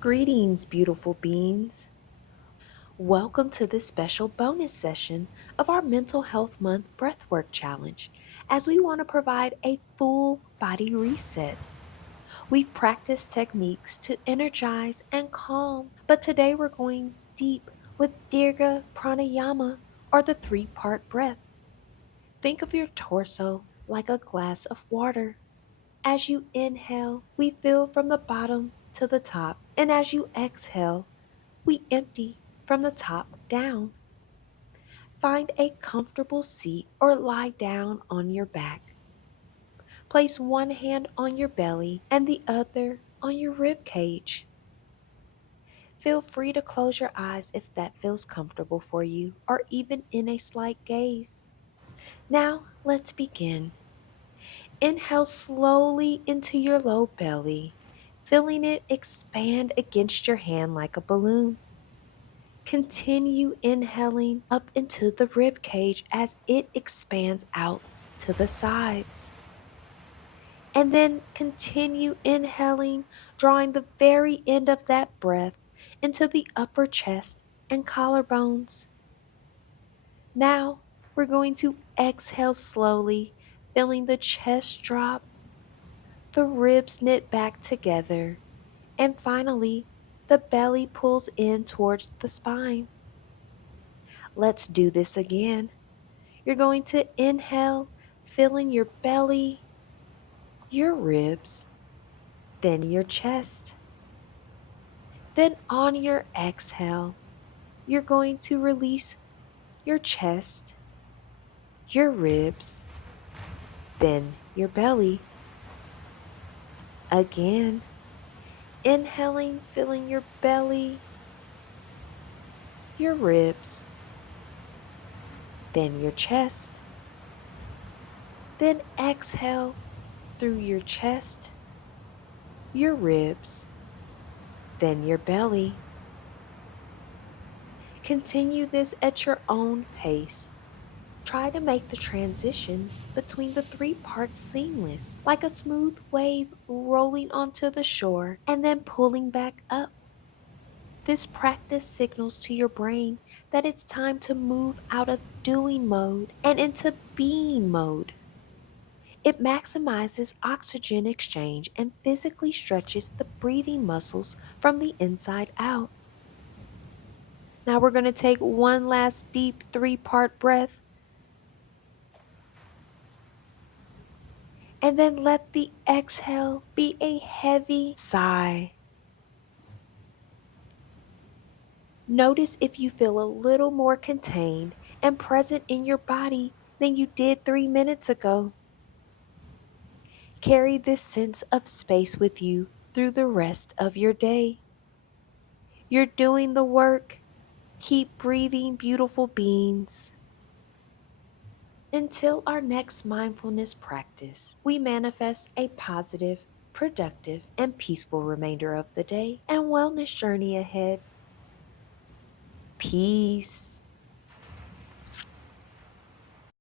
Greetings, beautiful beings. Welcome to this special bonus session of our Mental Health Month Breathwork Challenge as we want to provide a full body reset. We've practiced techniques to energize and calm, but today we're going deep with Dirga Pranayama or the three-part breath. Think of your torso like a glass of water. As you inhale, we fill from the bottom to the top, and as you exhale, we empty from the top down. Find a comfortable seat or lie down on your back. Place one hand on your belly and the other on your rib cage. Feel free to close your eyes if that feels comfortable for you, or even in a slight gaze. Now, let's begin. Inhale slowly into your low belly, feeling it expand against your hand like a balloon. Continue inhaling up into the rib cage as it expands out to the sides. And then continue inhaling, drawing the very end of that breath into the upper chest and collarbones. Now we're going to exhale slowly, feeling the chest drop, the ribs knit back together, and finally, the belly pulls in towards the spine. Let's do this again. You're going to inhale, filling your belly, your ribs, then your chest. Then on your exhale, you're going to release your chest, your ribs, then your belly. Again, inhaling, filling your belly, your ribs, then your chest. Then exhale through your chest, your ribs, then your belly. Continue this at your own pace. Try to make the transitions between the three parts seamless, like a smooth wave rolling onto the shore and then pulling back up. This practice signals to your brain that it's time to move out of doing mode and into being mode. It maximizes oxygen exchange and physically stretches the breathing muscles from the inside out. Now we're going to take one last deep three-part breath and then let the exhale be a heavy sigh. Notice if you feel a little more contained and present in your body than you did 3 minutes ago. Carry this sense of space with you through the rest of your day. You're doing the work. Keep breathing, beautiful beings. Until our next mindfulness practice, we manifest a positive, productive, and peaceful remainder of the day and wellness journey ahead. Peace.